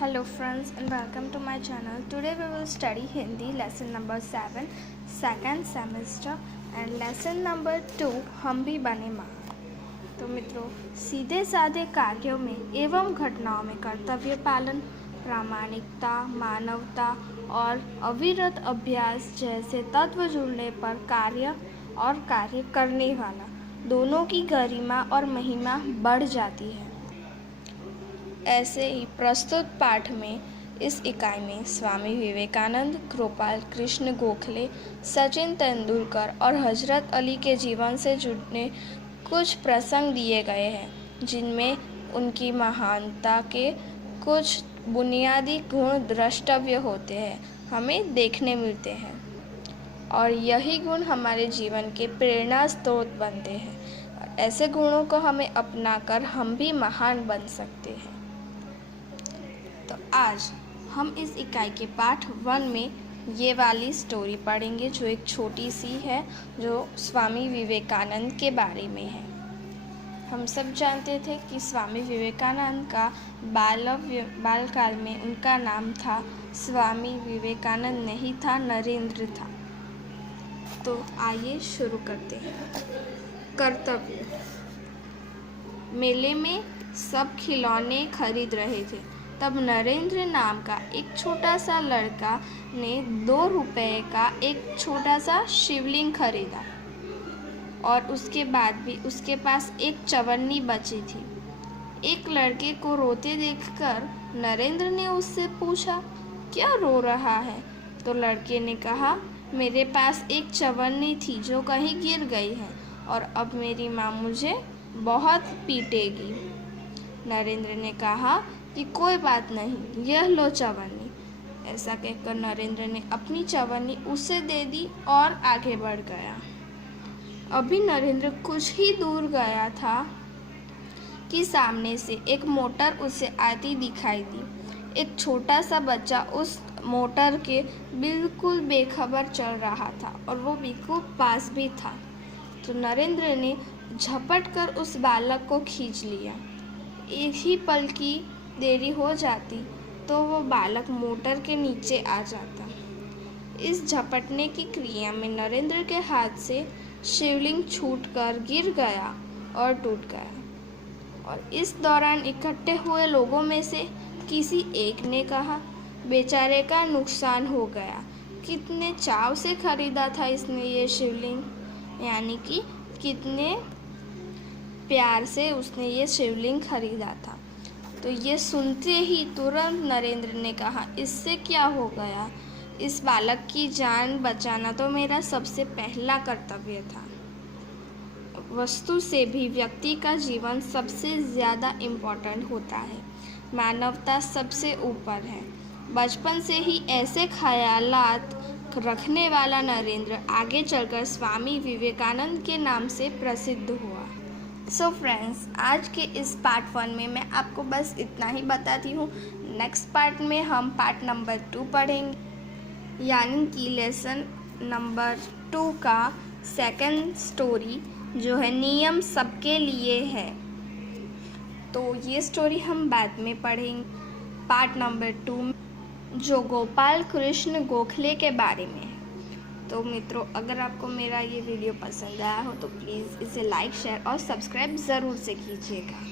Hello friends and welcome to my channel. Today we will study Hindi lesson number 7 second semester and lesson number 2 हम भी बने महान। तो मित्रों, सीधे साधे कार्यों में एवं घटनाओं में कर्तव्य पालन, प्रामाणिकता, मानवता और अविरत अभ्यास जैसे तत्व जुड़ने पर कार्य करने वाला दोनों की गरिमा और महिमा बढ़ जाती है। ऐसे ही प्रस्तुत पाठ में इस इकाई में स्वामी विवेकानंद, गोपाल कृष्ण गोखले, सचिन तेंदुलकर और हजरत अली के जीवन से जुड़े कुछ प्रसंग दिए गए हैं, जिनमें उनकी महानता के कुछ बुनियादी गुण द्रष्टव्य होते हैं, हमें देखने मिलते हैं और यही गुण हमारे जीवन के प्रेरणा स्रोत बनते हैं। ऐसे गुणों को हमें अपनाकर हम भी महान बन सकते हैं। तो आज हम इस इकाई के पाठ 1 में ये वाली स्टोरी पढ़ेंगे, जो एक छोटी सी है, जो स्वामी विवेकानंद के बारे में है। हम सब जानते थे कि स्वामी विवेकानंद का बालकाल में उनका नाम था स्वामी विवेकानंद नहीं था, नरेंद्र था। तो आइए शुरू करते हैं। कर्तव्य। मेले में सब खिलौने खरीद रहे थे, तब नरेंद्र नाम का एक छोटा सा लड़का ने 2 रुपए का एक छोटा सा शिवलिंग खरीदा और उसके बाद भी उसके पास एक चवन्नी बची थी। एक लड़के को रोते देखकर नरेंद्र ने उससे पूछा, क्या रो रहा है? तो लड़के ने कहा, मेरे पास एक चवन्नी थी जो कहीं गिर गई है और अब मेरी माँ मुझे बहुत पीटेगी। नरेंद्र ने कहा कि कोई बात नहीं, यह लो चवन्नी। ऐसा कहकर नरेंद्र ने अपनी चवन्नी उसे दे दी और आगे बढ़ गया। अभी नरेंद्र कुछ ही दूर गया था कि सामने से एक मोटर उसे आती दिखाई दी। एक छोटा सा बच्चा उस मोटर के बिल्कुल बेखबर चल रहा था और वो बिल्कुल पास भी था। तो नरेंद्र ने झपट कर उस बालक को खींच लिया। एक ही पल की देरी हो जाती तो वो बालक मोटर के नीचे आ जाता। इस झपटने की क्रिया में नरेंद्र के हाथ से शिवलिंग छूटकर गिर गया और टूट गया। और इस दौरान इकट्ठे हुए लोगों में से किसी एक ने कहा, बेचारे का नुकसान हो गया, कितने चाव से खरीदा था इसने ये शिवलिंग, यानी कि कितने प्यार से उसने ये शिवलिंग खरीदा था। तो ये सुनते ही तुरंत नरेंद्र ने कहा, इससे क्या हो गया? इस बालक की जान बचाना तो मेरा सबसे पहला कर्तव्य था। वस्तु से भी व्यक्ति का जीवन सबसे ज़्यादा इम्पोर्टेंट होता है। मानवता सबसे ऊपर है। बचपन से ही ऐसे ख्यालात रखने वाला नरेंद्र आगे चलकर स्वामी विवेकानंद के नाम से प्रसिद्ध हुआ। सो फ्रेंड्स, आज के इस पार्ट 1 में मैं आपको बस इतना ही बताती हूँ। नेक्स्ट पार्ट में हम पार्ट नंबर 2 पढ़ेंगे, यानी कि लेसन नंबर 2 का सेकंड स्टोरी, जो है नियम सबके लिए है। तो ये स्टोरी हम बाद में पढ़ेंगे पार्ट नंबर 2, जो गोपाल कृष्ण गोखले के बारे में है। तो मित्रों, अगर आपको मेरा ये वीडियो पसंद आया हो तो प्लीज़ इसे लाइक, शेयर और सब्सक्राइब ज़रूर से कीजिएगा।